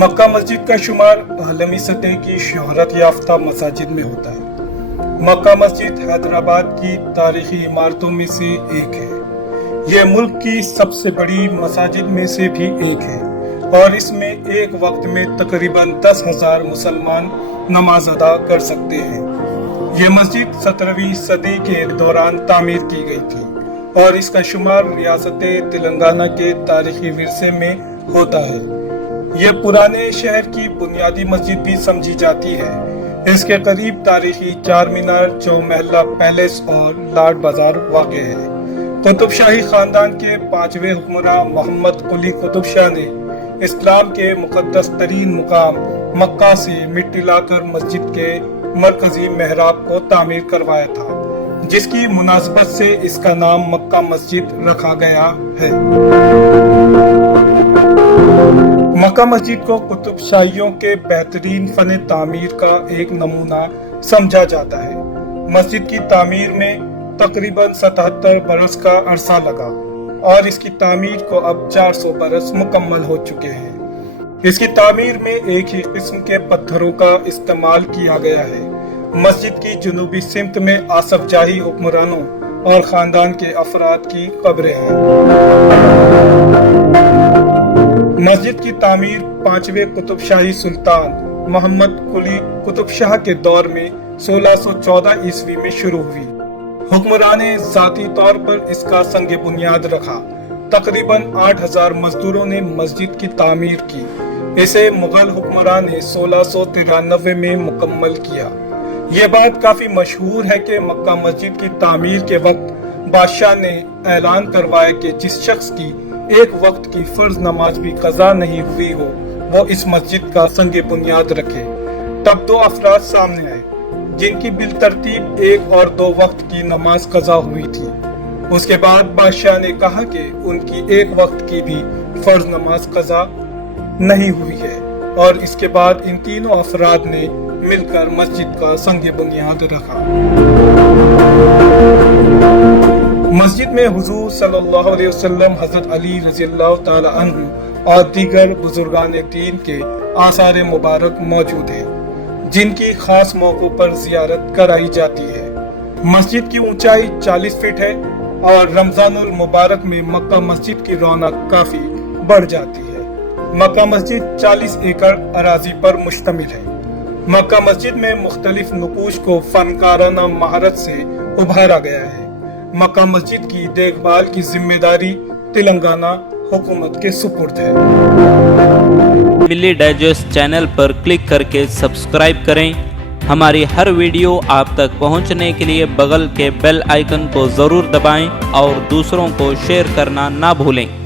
मक्का मस्जिद का शुमार आलमी सतह की शोहरत याफ्ता मसाजिद में होता है। मक्का मस्जिद हैदराबाद की तारीखी इमारतों में से एक है। यह मुल्क की सबसे बड़ी मसाजिद में से भी एक है और इसमें एक वक्त में तकरीबन 10,000 मुसलमान नमाज अदा कर सकते हैं। यह मस्जिद 17वीं सदी के दौरान तामीर की गई थी और इसका शुमार रियासत तेलंगाना के तारीखी विरसे में होता है। यह पुराने शहर की बुनियादी मस्जिद भी समझी जाती है। इसके करीब तारीखी चार मीनार, चौमहला पैलेस और लाड बाजार वाक़ है। कुतुब शाही खानदान के 5वें हुक्मरान मोहम्मद कुली कुतुब शाह ने इस्लाम के मुक़द्दस तरीन मुकाम मक्का से मिट्टी लाकर मस्जिद के मरकजी मेहराब को तामीर करवाया था, जिसकी मुनासबत से इसका नाम मक्का मस्जिद रखा गया है। मक्का मस्जिद को कुतुब शाहियों के बेहतरीन फन तामीर का एक नमूना समझा जाता है। मस्जिद की तामीर में तकरीबन 77 बरस का अरसा लगा और इसकी तामीर को अब 400 बरस मुकम्मल हो चुके हैं। इसकी तामीर में एक ही किस्म के पत्थरों का इस्तेमाल किया गया है। मस्जिद की जुनूबी सिमत में आसफ जाही हुक्मरानों और खानदान के अफराद की कब्रें हैं। मस्जिद की तामीर 5वें कुतुब शाही सुल्तान मोहम्मद कुली कुतुब शाह के दौर में 1614 ईस्वी में शुरू हुई। हुक्मरान ने ज़ाती तौर पर इसका संग बुनियाद रखा। तकरीबन 8,000 मजदूरों ने मस्जिद की तामीर की। इसे मुगल हुक्मरान ने 1693 में मुकम्मल किया। ये बात काफी मशहूर है कि मक्का मस्जिद की तामीर के वक्त बादशाह ने ऐलान करवाया कि जिस शख्स की एक वक्त की फर्ज नमाज भी कज़ा नहीं हुई हो, वो इस मस्जिद का संग बुनियाद रखे। तब 2 अफराद सामने आए जिनकी बिल तरतीब 1 और 2 वक्त की नमाज कज़ा हुई थी। उसके बाद बादशाह ने कहा कि उनकी एक वक्त की भी फर्ज नमाज कज़ा नहीं हुई है और इसके बाद इन तीनों अफराद ने मिलकर मस्जिद का संग बुनियाद रखा। मस्जिद में हुजूर सल्लल्लाहु अलैहि वसल्लम, हजरत अली रज़ियल्लाहु ताला अन्हु और दीगर बुजुर्गान दीन के आसार मुबारक मौजूद हैं, जिनकी खास मौकों पर जियारत कराई जाती है। मस्जिद की ऊंचाई 40 फीट है और रमजानुल मुबारक में मक्का मस्जिद की रौनक काफी बढ़ जाती है। मक्का मस्जिद 40 एकड़ अराजी पर मुश्तमिल है। मक्का मस्जिद में मुख्तलिफ नुकूश को फनकाराना महारत से उभारा गया है। मक्का मस्जिद की देखभाल की जिम्मेदारी तेलंगाना हुकूमत के सुपुर्द है। मिली डाइजेस्ट चैनल पर क्लिक करके सब्सक्राइब करें। हमारी हर वीडियो आप तक पहुंचने के लिए बगल के बेल आइकन को जरूर दबाएं और दूसरों को शेयर करना ना भूलें।